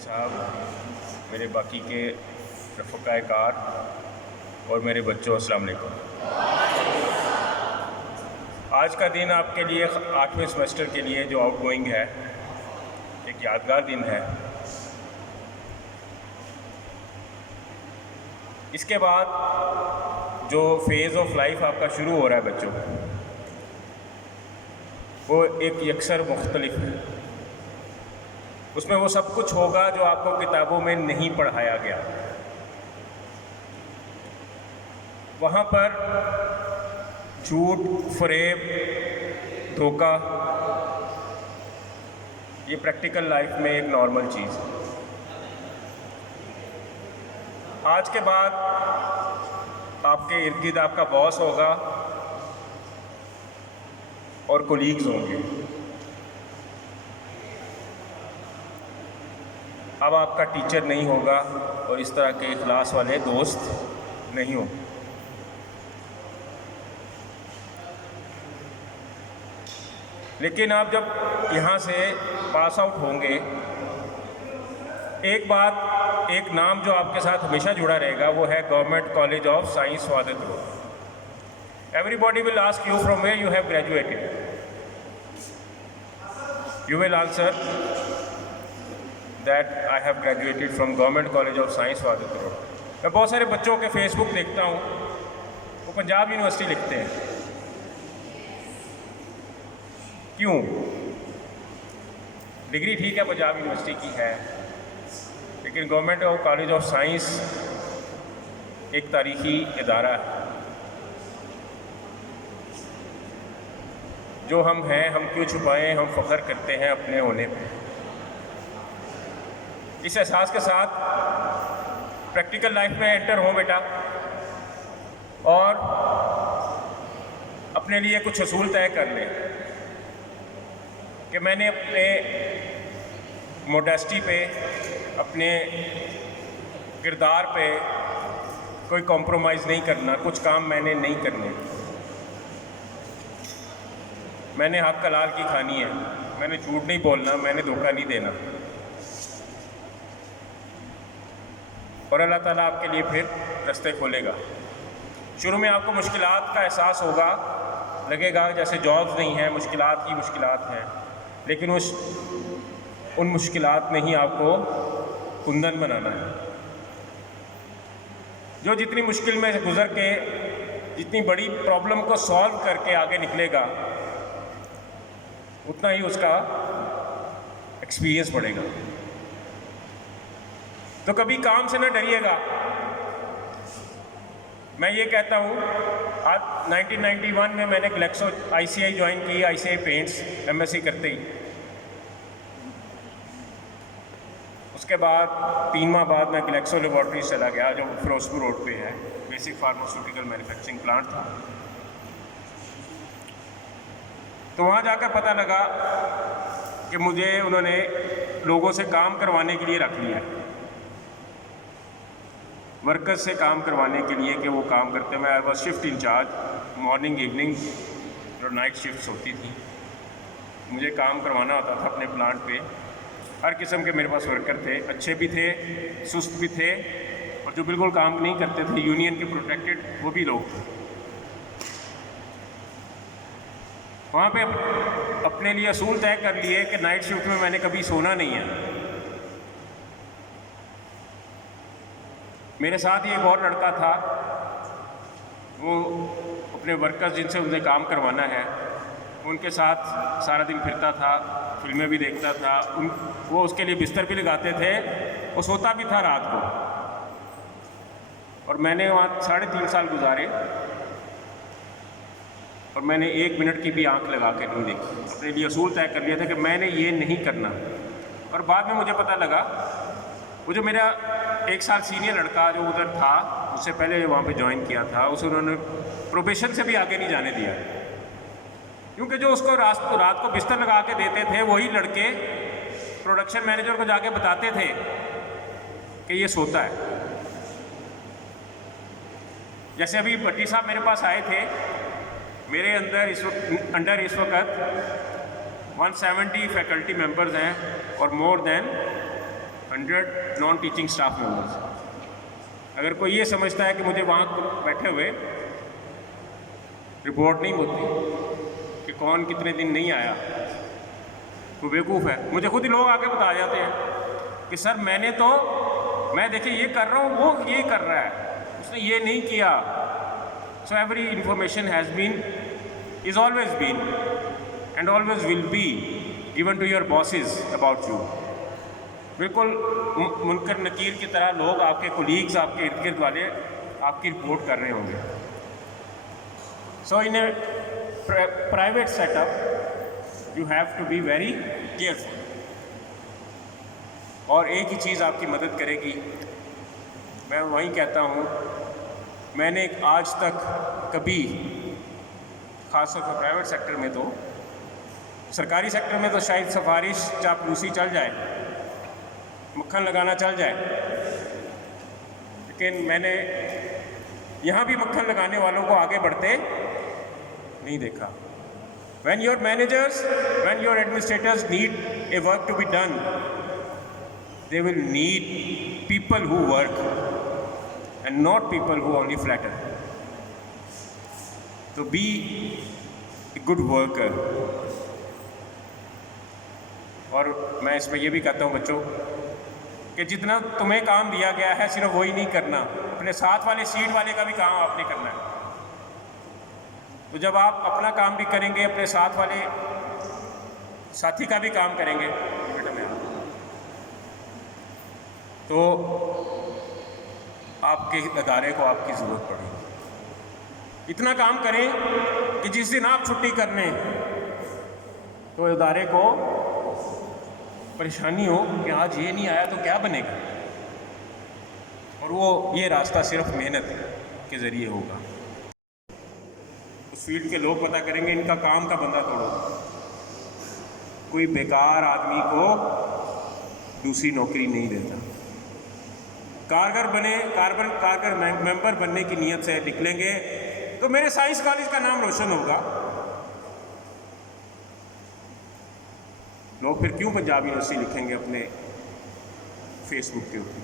साहब, मेरे बाकी के रफ़क़ाए कार और मेरे बच्चों, अस्सलाम वालेकुम। आज का दिन आपके लिए 8वें सेमेस्टर के लिए जो आउटगोइंग है, एक यादगार दिन है। इसके बाद जो फेज़ ऑफ लाइफ आपका शुरू हो रहा है बच्चों, वो एक यकसर मुख्तलिफ है। उसमें वो सब कुछ होगा जो आपको किताबों में नहीं पढ़ाया गया। वहाँ पर झूठ, फ़रेब, धोखा, ये प्रैक्टिकल लाइफ में एक नॉर्मल चीज़ है। आज के बाद आपके इर्द गिर्द आपका बॉस होगा और कोलीग्स होंगे। अब आपका टीचर नहीं होगा और इस तरह के इखलास वाले दोस्त नहीं होंगे। लेकिन आप जब यहाँ से पास आउट होंगे, एक बात, एक नाम जो आपके साथ हमेशा जुड़ा रहेगा, वो है government college of science Swagat road. Everybody will ask you from where you have graduated. You will answer that I have graduated from government college of science Swagat road. मैं बहुत सारे बच्चों के फेसबुक देखता हूँ, वो पंजाब यूनिवर्सिटी लिखते हैं। क्यों? डिग्री ठीक है, पंजाब यूनिवर्सिटी की है, लेकिन गवर्नमेंट कॉलेज ऑफ साइंस एक तारीखी इदारा है। जो हम हैं, हम क्यों छुपाएं? हम फ़ख्र करते हैं अपने होने पे। इस एहसास के साथ प्रैक्टिकल लाइफ में एंटर हो बेटा, और अपने लिए कुछ असूल तय कर लें कि मैंने अपने मोडेस्टी पे, अपने किरदार पे कोई कॉम्प्रोमाइज़ नहीं करना। कुछ काम मैंने नहीं करने। मैंने हक हलाल की खानी है, मैंने झूठ नहीं बोलना, मैंने धोखा नहीं देना। और अल्लाह ताला आपके लिए फिर रास्ते खोलेगा। शुरू में आपको मुश्किलात का एहसास होगा, लगेगा जैसे जॉब्स नहीं हैं, मुश्किलात ही मुश्किलात हैं, लेकिन उन मुश्किलात में ही आपको कुंदन बनाना है। जो जितनी मुश्किल में से गुज़र के जितनी बड़ी प्रॉब्लम को सॉल्व करके आगे निकलेगा, उतना ही उसका एक्सपीरियंस बढ़ेगा। तो कभी काम से ना डरिएगा। मैं ये कहता हूँ, आज 1991 में मैंने ग्लेक्सो ICI ज्वाइन की, ICI पेंट्स MSc करते ही। उसके बाद 3 माह बाद मैं ग्लेक्सो लेबॉर्ट्री चला गया, जो फिरोजपुर रोड पे है। बेसिक फार्मास्यूटिकल मैन्युफैक्चरिंग प्लांट था। तो वहाँ जाकर पता लगा कि मुझे उन्होंने लोगों से काम करवाने के लिए रख लिया, वर्कर्स से काम करवाने के लिए कि वो काम करते। मैं I was shift in charge, morning, evening और नाइट शिफ्ट्स होती थी। मुझे काम करवाना होता था अपने प्लांट पे। हर किस्म के मेरे पास वर्कर थे, अच्छे भी थे, सुस्त भी थे, और जो बिल्कुल काम नहीं करते थे, यूनियन के प्रोटेक्टेड, वो भी लोग थे। वहाँ पे अपने लिए असूल तय कर लिए कि नाइट शिफ्ट में मैंने कभी सोना नहीं है। मेरे साथ ही एक और लड़का था, वो अपने वर्कर्स जिनसे उन्हें काम करवाना है, उनके साथ सारा दिन फिरता था, फिल्में भी देखता था। वो उसके लिए बिस्तर भी लगाते थे, वो सोता भी था रात को। और मैंने वहाँ 3.5 साल गुजारे, और मैंने 1 मिनट की भी आंख लगा के नहीं देखी। अपने लिए असूल तय कर लिया था कि मैंने ये नहीं करना। और बाद में मुझे पता लगा, वो जो मेरा 1 साल सीनियर लड़का जो उधर था, उससे पहले वहाँ पे ज्वाइन किया था, उसे उन्होंने प्रोबेशन से भी आगे नहीं जाने दिया, क्योंकि जो उसको रात को बिस्तर लगा के देते थे, वही लड़के प्रोडक्शन मैनेजर को जाके बताते थे कि ये सोता है। जैसे अभी भट्टी साहब मेरे पास आए थे, मेरे अंडर इस वक्त 170 फैकल्टी मेंबर्स हैं और more than 100 non teaching staff members. अगर कोई ये समझता है कि मुझे वहाँ बैठे हुए रिपोर्ट नहीं होती कि कौन कितने दिन नहीं आया, वो बेवकूफ़ है। मुझे खुद ही लोग आके बता जाते हैं कि सर मैं देखिए ये कर रहा हूँ, वो ये कर रहा है, उसने ये नहीं किया। So every information has been, is always been and always will be given to your bosses about you. बिल्कुल मुनकर नकीर की तरह लोग, आपके कोलीग्स, आपके इर्द गिर्द वाले आपकी रिपोर्ट कर रहे होंगे। So in a private setup you have to be very careful. और एक ही चीज़ आपकी मदद करेगी, मैं वहीं कहता हूँ, मैंने आज तक कभी, ख़ासतौर पर प्राइवेट सेक्टर में, तो सरकारी सेक्टर में तो शायद सिफारिश चापलूसी चल जाए, मक्खन लगाना चल जाए, लेकिन मैंने यहाँ भी मक्खन लगाने वालों को आगे बढ़ते नहीं देखा। When your managers, when your administrators need a work to be done, they will need people who work and not people who only flatter. So be a good worker. और मैं इसमें ये भी कहता हूँ बच्चों कि जितना तुम्हें काम दिया गया है सिर्फ वही नहीं करना, अपने साथ वाले सीट वाले का भी काम आपने करना है। तो जब आप अपना काम भी करेंगे, अपने साथ वाले साथी का भी काम करेंगे, तो आपके अदारे को आपकी ज़रूरत पड़ेगी। इतना काम करें कि जिस दिन आप छुट्टी करने तो अदारे को परेशानी हो कि आज ये नहीं आया तो क्या बनेगा। और वो ये रास्ता सिर्फ मेहनत के ज़रिए होगा। उस फील्ड के लोग पता करेंगे इनका काम का बंदा तोड़ो। कोई बेकार आदमी को दूसरी नौकरी नहीं देता। कारगर मेंबर बनने की नीयत से निकलेंगे तो मेरे साइंस कॉलेज का नाम रोशन होगा। लोग फिर क्यों पंजाब यूनिवर्सिटी लिखेंगे अपने फेसबुक के ऊपर,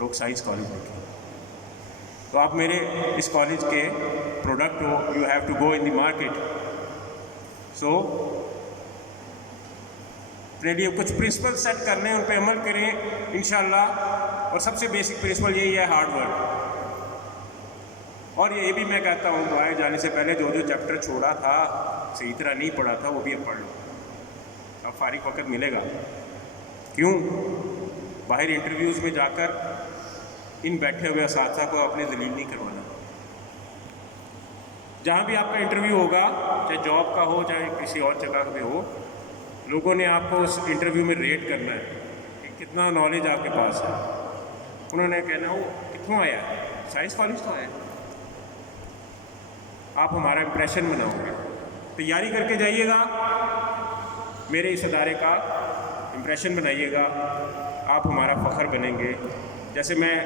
लोग साइंस कॉलेज लिखेंगे। तो आप मेरे इस कॉलेज के प्रोडक्ट हो, you have to go in the market. So अपने लिए कुछ प्रिंसिपल सेट करने, उन पर अमल करें इंशाल्लाह। और सबसे बेसिक प्रिंसिपल यही है, हार्ड वर्क। और ये भी मैं कहता हूँ, दुआएं जाने से पहले जो चैप्टर छोड़ा था, सही तरह नहीं पढ़ा था, वो भी अब पढ़ लो। अब फारिग वक्त मिलेगा। क्यों? बाहर इंटरव्यूज़ में जाकर इन बैठे हुए असातिज़ा को अपने दलील नहीं करवाना। जहाँ भी आपका इंटरव्यू होगा, चाहे जॉब का हो चाहे किसी और जगह पे हो, लोगों ने आपको उस इंटरव्यू में रेट करना है कि कितना नॉलेज आपके पास है। उन्होंने कहना वो कितों आया, साइंस कॉलेज तो आया। आप हमारा इम्प्रेशन बनाओगे, तैयारी करके जाइएगा, मेरे इस अदारे का इम्प्रेशन बनाइएगा, आप हमारा फ़ख्र बनेंगे। जैसे मैं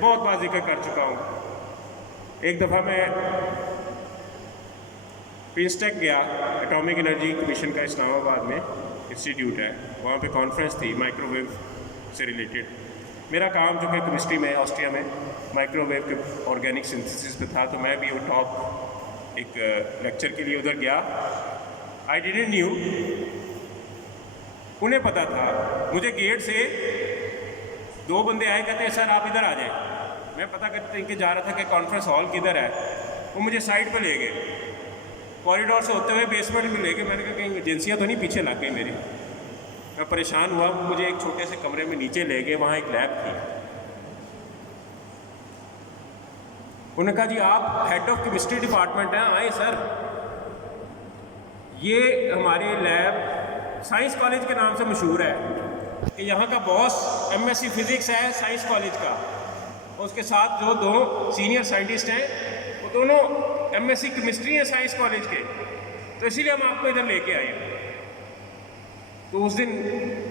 बहुत बार जिक्र कर चुका हूँ, एक दफ़ा मैं पिंसटेक गया, एटॉमिक एनर्जी कमीशन का इस्लामाबाद में इंस्टीट्यूट है, वहाँ पे कॉन्फ्रेंस थी माइक्रोवेव से रिलेटेड। मेरा काम जो कि केमिस्ट्री में ऑस्ट्रिया में माइक्रोवेव के ऑर्गेनिक सिंथेसिस पे था, तो मैं भी वो टॉप एक लेक्चर के लिए उधर गया। आई डिडंट न्यू, उन्हें पता था। मुझे गेट से 2 बंदे आए, कहते हैं सर आप इधर आ जाएं। मैं पता करके जा रहा था कि कॉन्फ्रेंस हॉल किधर है। वो मुझे साइड पर ले गए, कॉरिडोर से होते हुए बेसमेंट में ले गए। मैंने कहा कहीं एजेंसियाँ तो नहीं पीछे लग गई मेरी। मैं परेशान हुआ, मुझे एक छोटे से कमरे में नीचे ले गए, वहाँ एक लैब थी। उन्होंने कहा जी आप हेड ऑफ केमिस्ट्री डिपार्टमेंट हैं, आए सर। ये हमारे लैब साइंस कॉलेज के नाम से मशहूर है कि यहाँ का बॉस एमएससी फिज़िक्स है साइंस कॉलेज का, और उसके साथ जो 2 सीनियर साइंटिस्ट हैं वो दोनों एमएससी केमिस्ट्री है साइंस कॉलेज के, तो इसीलिए हम आपको इधर लेके आए। तो उस दिन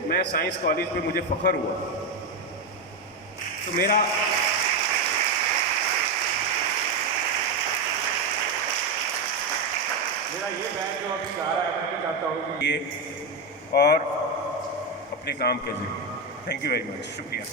मैं साइंस कॉलेज पे मुझे फ़ख्र हुआ। तो मेरा ये बैग जो अभी जा रहा है, मैं चाहता हूँ कि ये और अपने काम के ज़रिए थैंक यू वेरी मच, शुक्रिया।